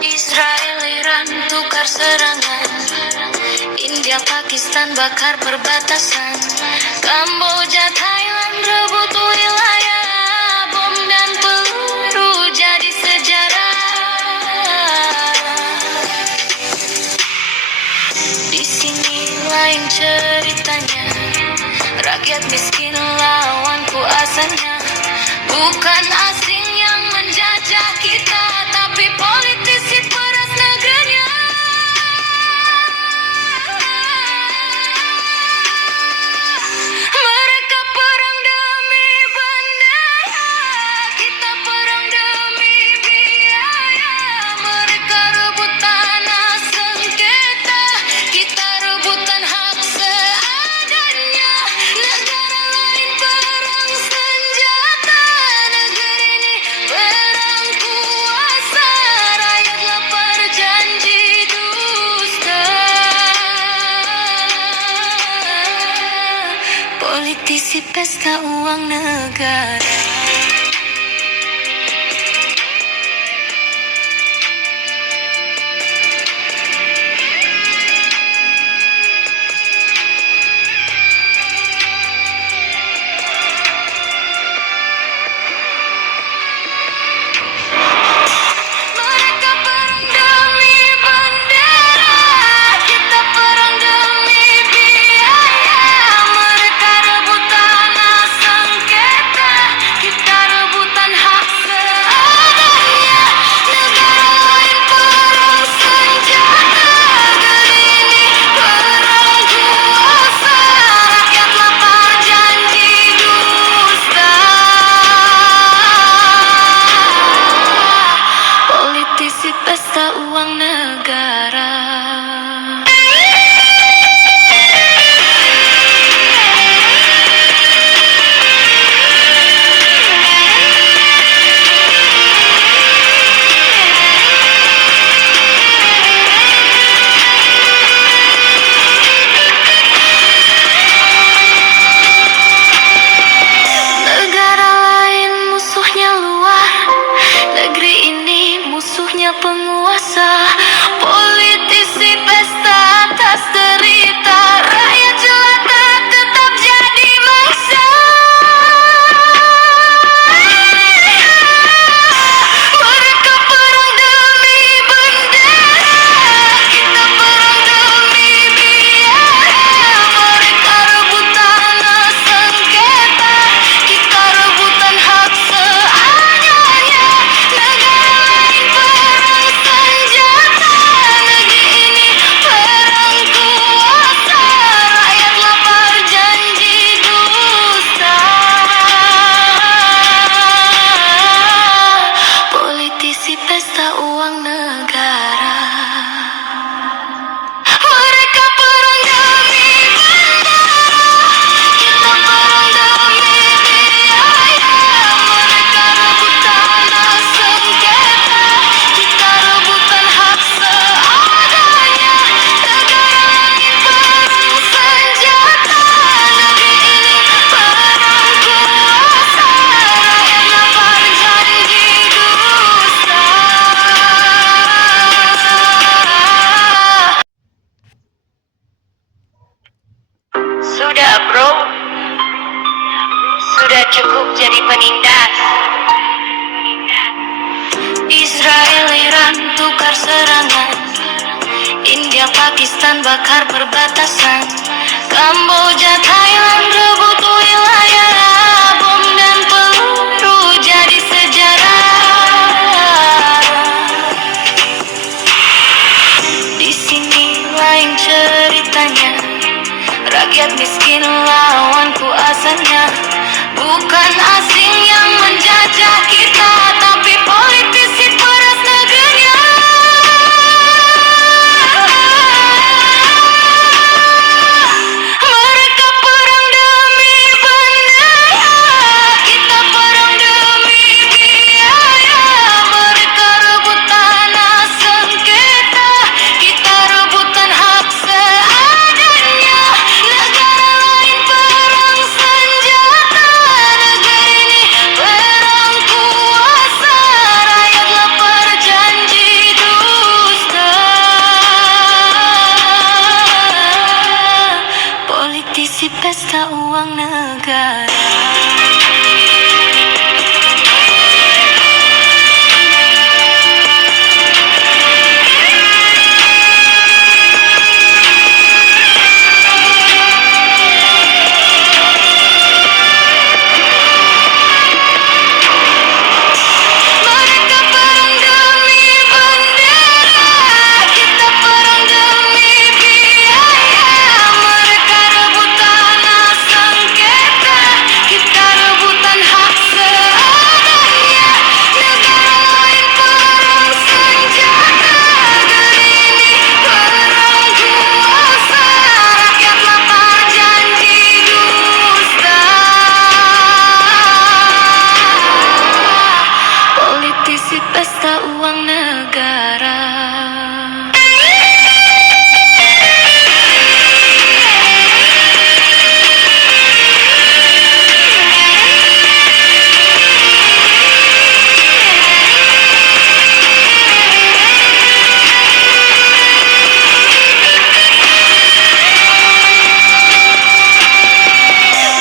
Israel Iran tukar serangan, India Pakistan bakar perbatasan, Kamboja Thailand rebut wilayah, bom dan peluru jadi sejarah. Di sini lain ceritanya, rakyat miskin lawan kuasanya, bukan asing yang menjajah kita, tapi politisi peras negerinya. Mereka perang demi bendera, kita perang demi biaya. Mereka rebut tanah sengketa, kita rebutan hak seadanya. Negara lain perang senjata, negeri ini perang kuasa. Rakyat lapar janji dusta. Politisi pesta uang negara. Mereka perang demi bendera, kita perang demi biaya. Mereka rebut tanah sengketa, kita rebutan hak seadanya. Negara lain perang senjata, negeri ini perang kuasa. Rakyat lapar janji dusta. Politisi pesta uang negara. Negara lain musuhnya luar, negeri ini musuhnya penguasa. Politisi pesta atas derita, rakyat jelata tetap jadi mangsa. Mereka perang demi bendera, kita perang demi biaya. Mereka rebut tanah sengketa, kita rebutan hak seadanya. Negara lain perang senjata, negeri ini perang kuasa. Rakyat lapar janji dusta. Politisi pesta uang negara. Mereka perang demi bendera, kita perang demi biaya. Mereka rebut tanah sengketa, kita rebutan hak seadanya. Negara lain perang senjata, negeri ini perang kuasa. Rakyat lapar janji dusta. Sudah bro, sudah cukup jadi penindas. Israel Iran tukar serangan, India Pakistan bakar perbatasan, Kamboja Thailand rebut wilayah, bom dan peluru jadi sejarah. Di sini lain ceritanya, rakyat miskin lawan kuasanya, bukan asing yang menjajah kita, tapi politisi peras negerinya. Mereka perang demi uang negara. Pesta uang negara.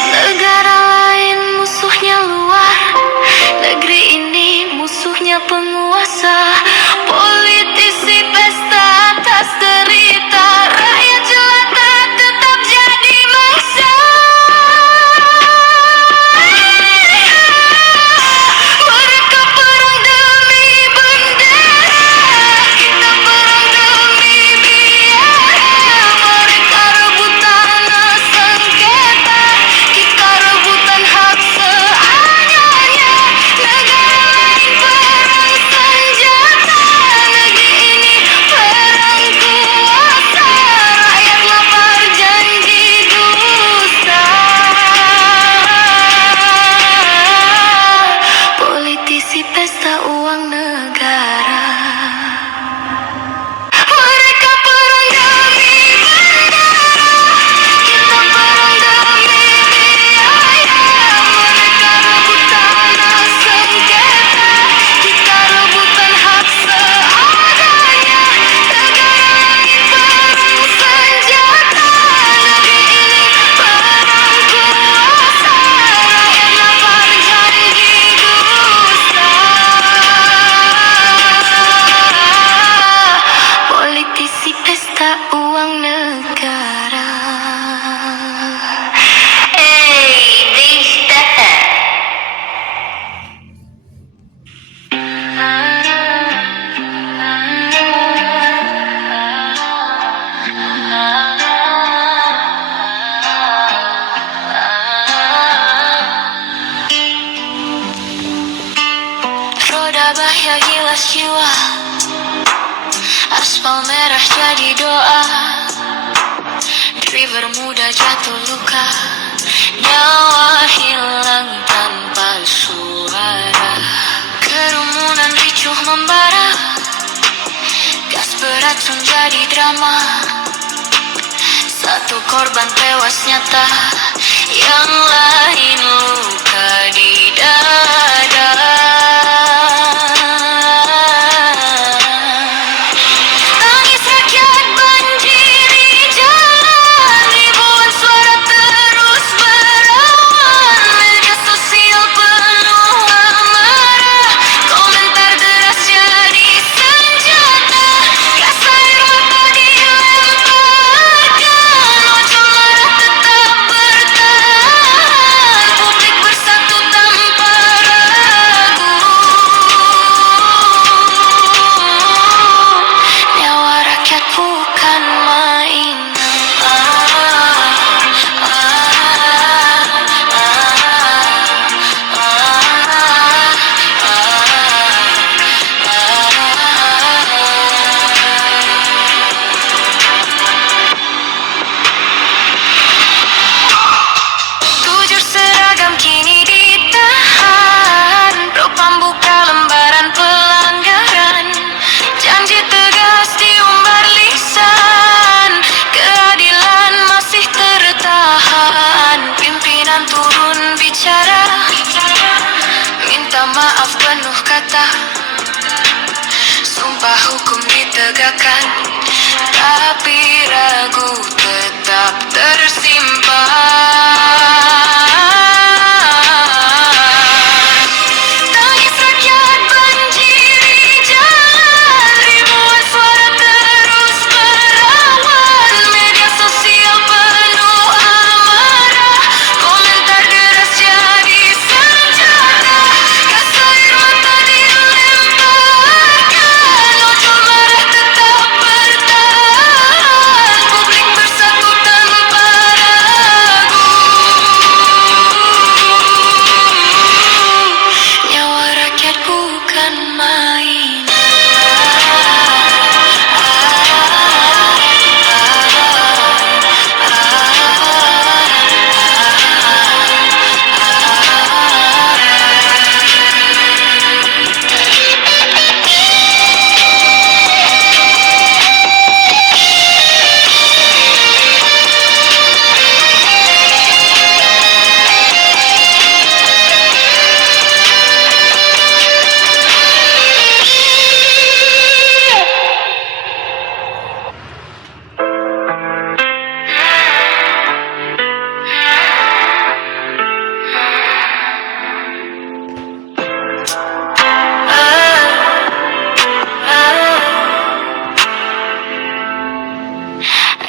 Negara lain musuhnya luar, negeri ini musuhnya penguasa. Politisi pesta atas derita, rakyat jelata tetap jadi mangsa. Mereka perang demi bendera, kita perang demi biaya. Mereka rebut tanah sengketa, kita rebutan hak seadanya. Negara lain perang senjata, negeri ini perang kuasa. Rakyat lapar janji dusta. Politisi pesta uang negara. Mereka perang demi bendera, kita perang demi biaya. Mereka rebut tanah sengketa, kita rebutan hak seadanya. Negara lain perang senjata, negeri ini perang kuasa. Rakyat lapar janji dusta. Politisi pesta uang negara. Roda bahaya gilas jiwa, aspal merah jadi doa. Driver muda jatuh luka, nyawa hilang tanpa suara. Kerumunan ricuh membara, gas beracun jadi drama. Satu korban tewas nyata, yang lain luka di dada. Tangis rakyat banjiri jalan, ribuan suara terus berawan. Media sosial penuh amarah, komentar deras jadi senjata. Gas air mata dilemparkan, wajah marah tetap bertahan. Publik bersatu tanpa ragu, nyawa rakyat bukan mainan. Tujur seragam kini ditahan, propam buka lembaran pelanggaran. Janji tegas diumbar lisan, keadilan masih tertahan. Pimpinan turun bicara, minta maaf penuh kata. sumpah hukum ditegakkan, tapi ragu tetap tersimpan. Tangis rakyat banjiri jalan, ribuan suara terus merawan. Media sosial penuh amarah, komentar deras jadi senjata. Gas air mata dilemparkan, ojol marah tetap bertahan. Publik bersatu tanpa ragu. Nyawa rakyat bukan mainan.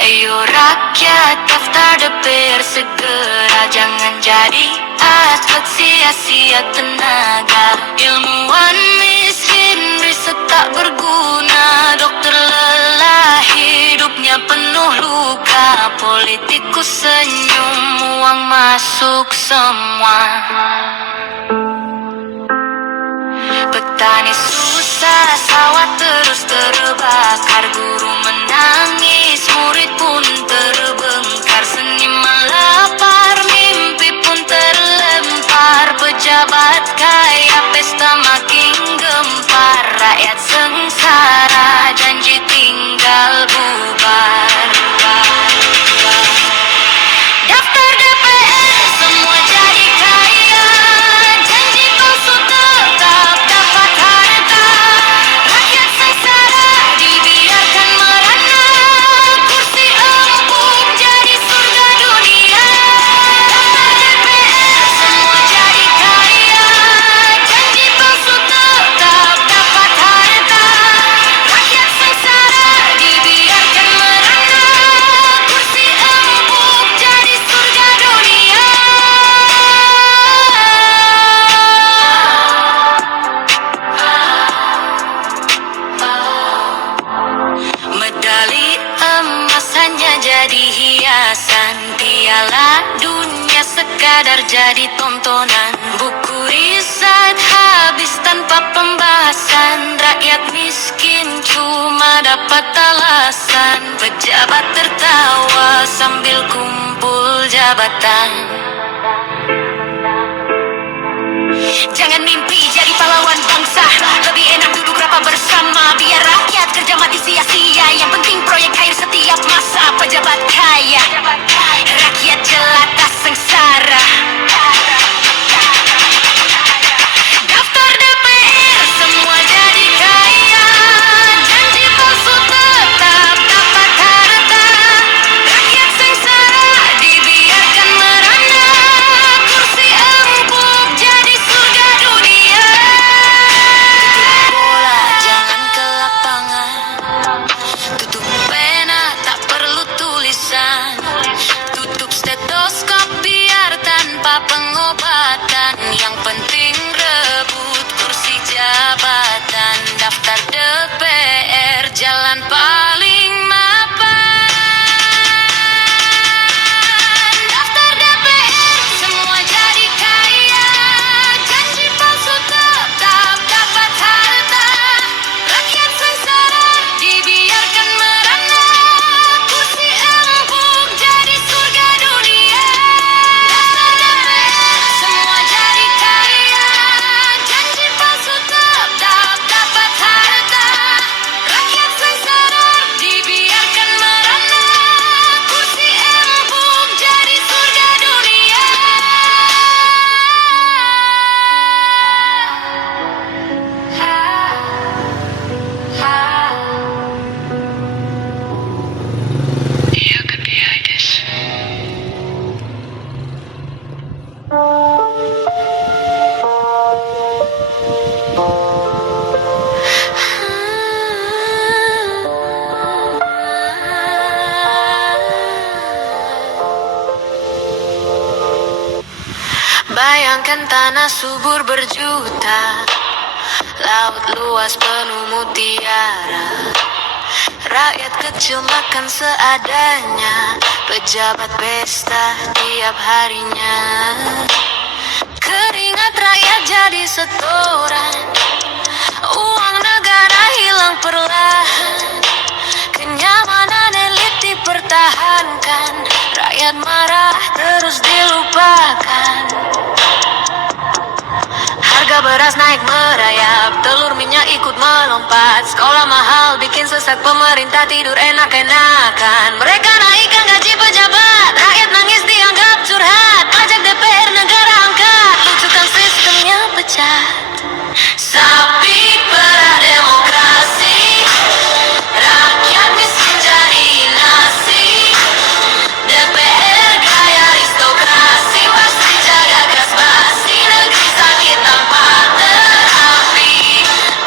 Ayo rakyat daftar DPR segera, jangan jadi atlet sia-sia tenaga. Ilmuwan miskin, riset tak berguna, dokter lelah, hidupnya penuh luka. Politikus senyum, uang masuk semua. Petani susah, sawah terus terbakar. Guru menangis, murid pun terbengkar. Seniman lapar, mimpi pun terlempar. Pejabat kaya, pesta makin gempar. Rakyat sengsara, janji tinggal bubar. Daftar DPR, semua jadi kaya. Janji palsu tetap dapat harta. Rakyat sengsara dibiarkan merana. Kursi empuk jadi surga dunia. Daftar DPR, semua jadi kaya. Janji palsu tetap dapat harta. Rakyat sengsara dibiarkan merana. Kursi empuk jadi surga dunia. Medali emas hanya jadi hiasan, piala dunia sekadar jadi tontonan. Buku riset habis tanpa pembahasan, rakyat miskin cuma dapat alasan. Pejabat tertawa sambil kumpul jabatan. Jangan mimpi jadi pahlawan bangsa, lebih enak duduk rapat bersama. Biar rakyat kerja mati sia-sia, yang penting proyek air setiap masa. Pejabat kaya, rakyat jelata sengsara. Daftar DPR, semua jadi kaya. Janji palsu tetap dapat harta. Rakyat sengsara dibiarkan merana. Kursi empuk jadi surga dunia. Bayangkan tanah subur berjuta, laut luas penuh mutiara. Rakyat kecil makan seadanya, pejabat pesta tiap harinya. Keringat rakyat jadi setoran, uang negara hilang perlahan. Kenyamanan elit dipertahankan, rakyat marah terus dilupakan. Harga beras naik merayap, telur minyak ikut melompat. Sekolah mahal bikin sesak, pemerintah tidur enak-enakan. Mereka naikkan gaji pejabat, rakyat nangis dianggap curhat. Pajak DPR negara angkat, lucukan sistemnya pecah. Sapi perah demokrasi, rakyat miskin jadi nasi. DPR gaya aristokrasi, pasti jaga gas basi. Negeri sakit tanpa terapi.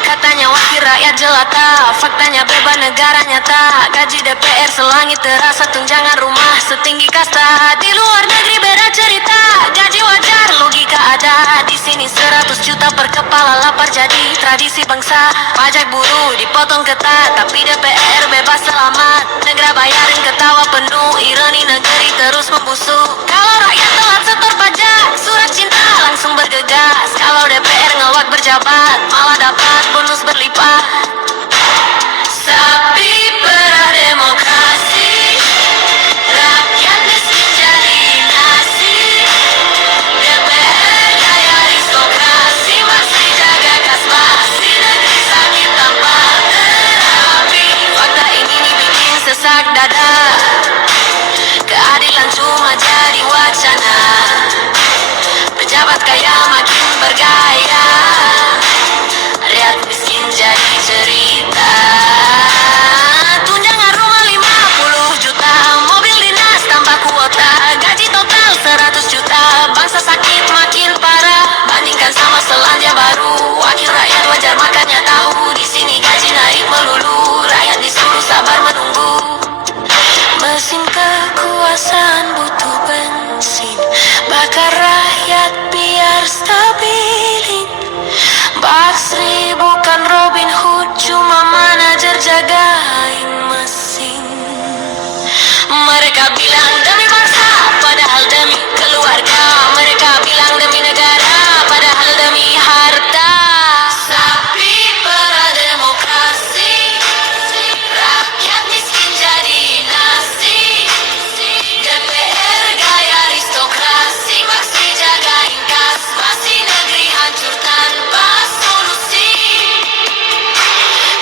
Katanya wakil rakyat jelata, faktanya beban negara nyata. Gaji DPR selangit terasa, tunjangan rumah setinggi kasta. Di luar negeri beda cerita, gaji wajar logika ada. Di sini 100 juta per kepala, lapar jadi tradisi bangsa. Pajak buruh dipotong ketat, tapi DPR bebas selamat. Negara bayarin ketawa penuh, ironi negeri terus membusuk. Kalau rakyat telat setor pajak, surat cinta langsung bergegas. Kalau DPR ngelak berjabat, malah dapat bonus berlipat. Sapi perah demokrasi, rakyat miskin jadi nasi. DPR gaya aristokrasi, masih jaga gas basi. Negeri sakit tanpa terapi. Fakta ini bikin sesak dada, keadilan cuma jadi wacana. Pejabat kaya makin bergaya, rakyat miskin jadi cerita. Tunjangan rumah 50 juta, mobil dinas tambah kuota. Gaji total 100 juta, bangsa sakit makin parah. Bandingkan sama Selandia Baru, wakil rakyat wajar makannya tahu. Di sini gaji naik melulu, rakyat disuruh sabar menunggu. Mesin kekuasaan butuh bensin, bakar rakyat biar stabilin. Basri bukan Robin Hood, cuma manajer jagain mesin. Mereka bilang demi bangsa, padahal demi keluarga. Mereka bilang demi negara, padahal demi harta. Sapi perah demokrasi, rakyat miskin jadi nasi. DPR gaya aristokrasi, masih jagain kas, masih negeri hancur tanpa solusi.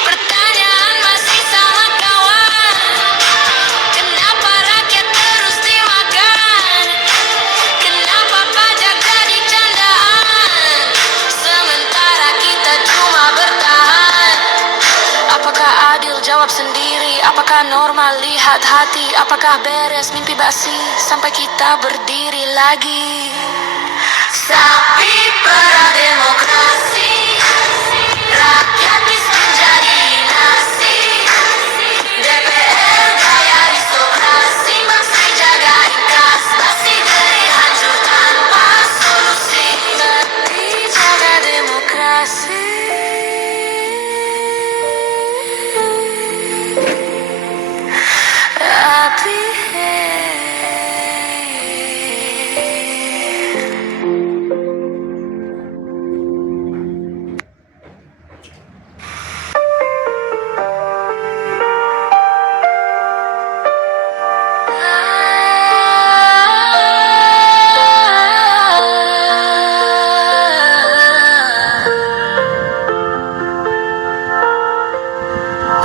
Pertanyaan masih sama kawan, kenapa rakyat terus dimakan? Kenapa pajak jadi candaan, sementara kita cuma bertahan? Apakah adil? Jawab sendiri. Apakah normal? Lihat hati. Apakah beres mimpi basi sampai kita berdiri lagi? Sapi perah demokrasi, rakyat miskin jadi nasi. DPR gaya aristokrasi, masih jagain kas, masih negeri hancur tanpa solusi. Negeri jaga demokrasi. Tapi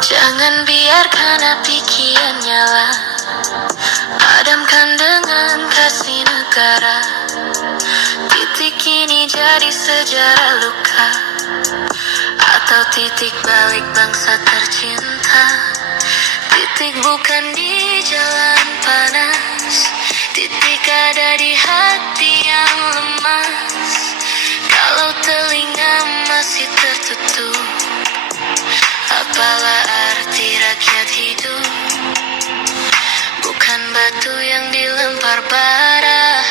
jangan biarkan api kian nyala, padamkan dengan kasih negara. Titik ini jadi sejarah luka, atau titik balik bangsa tercinta. Titik bukan di jalan panas, titik ada di hati yang lemas. Kalau telinga masih tertutup, dilempar bara,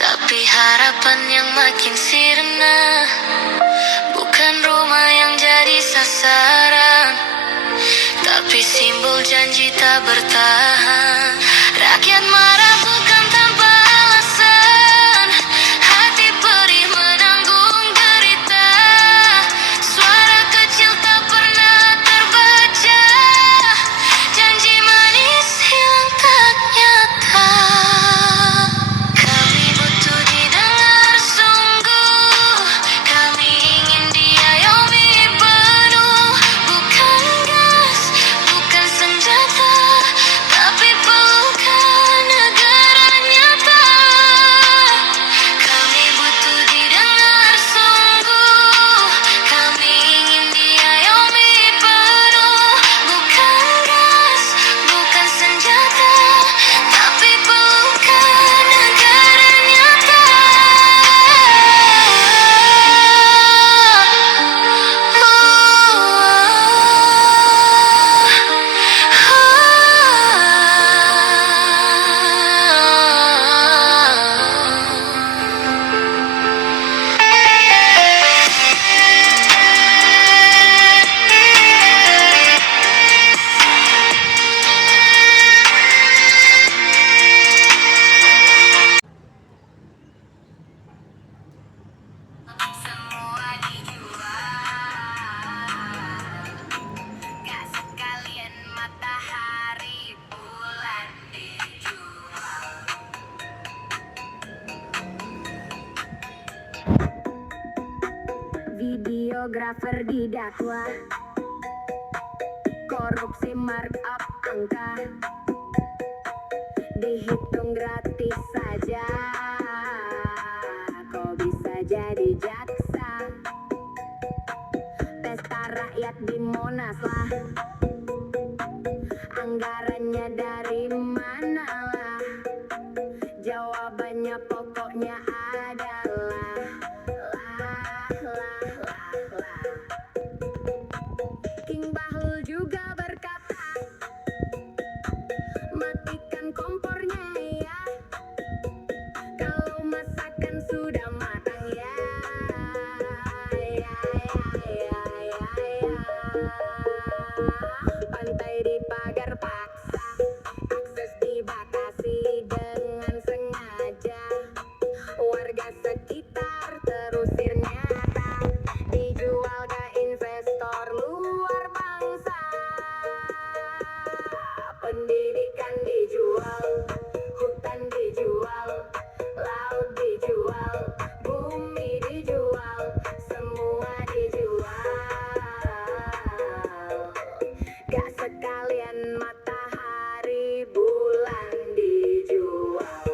tapi harapan yang makin sirna. Bukan rumah yang jadi sasaran, tapi simbol janji tak bertahan. Rakyat marah bukan tanpa alasan, hati perih menanggung derita. Suara kecil tak pernah terbaca, janji manis hilang tak nyata. Kami butuh didengar sungguh, kami ingin diayomi penuh. Bukan gas, bukan senjata, tapi pelukan negara nyata. Kami butuh didengar sungguh, kami ingin diayomi penuh. Bukan gas, bukan senjata, tapi pelukan negara nyata. Semua dijual, gak sekalian matahari bulan dijual. Videografer didakwa, korupsi markup angka, dihitung gratis saja. Kok bisa jadi jaksa? Pesta rakyat di Monas lah, anggarannya dari mana lah? Jawabannya pokoknya adalah lah. King Bahlul juga berkata, matikan kompornya ya, kalau masakan sudah matang ya. Pantai dipagar paksa, akses dibatasi dengan sengaja. Warga sekitar terusir nyata, dijual ke investor luar bangsa. Pendidikan dijual, hutan dijual, laut dijual, bumi dijual, semua dijual. Gak sekalian matahari bulan dijual.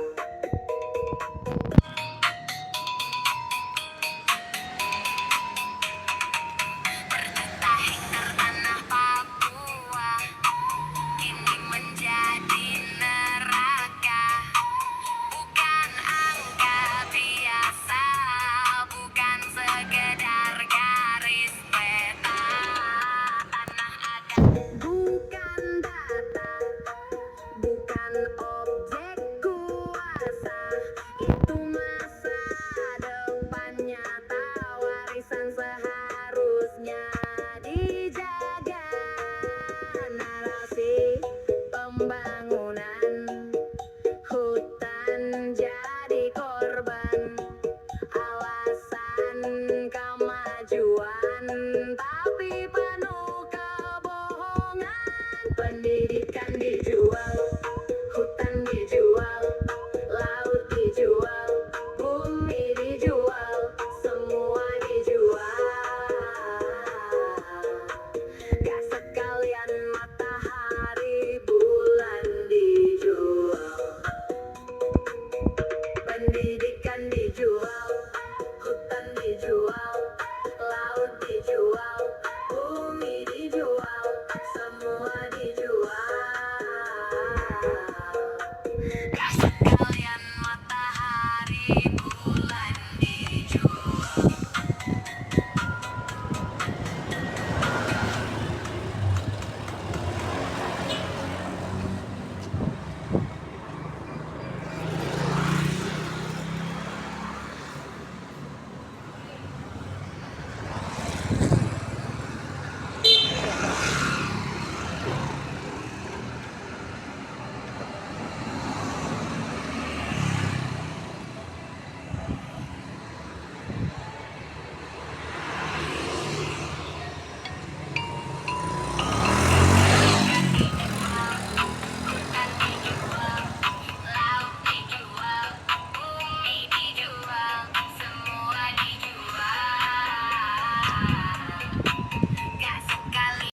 Berjuta hektar tanah Papua kini menjadi neraka. Bukan angka biasa, bukan sekedar garis peta. Tanah akan bukan data, bukan objek kuasa. Itu masa depan nyata, warisan seharusnya dijaga. Narasi pembangunan hutan jadi korban, alasan kemajuan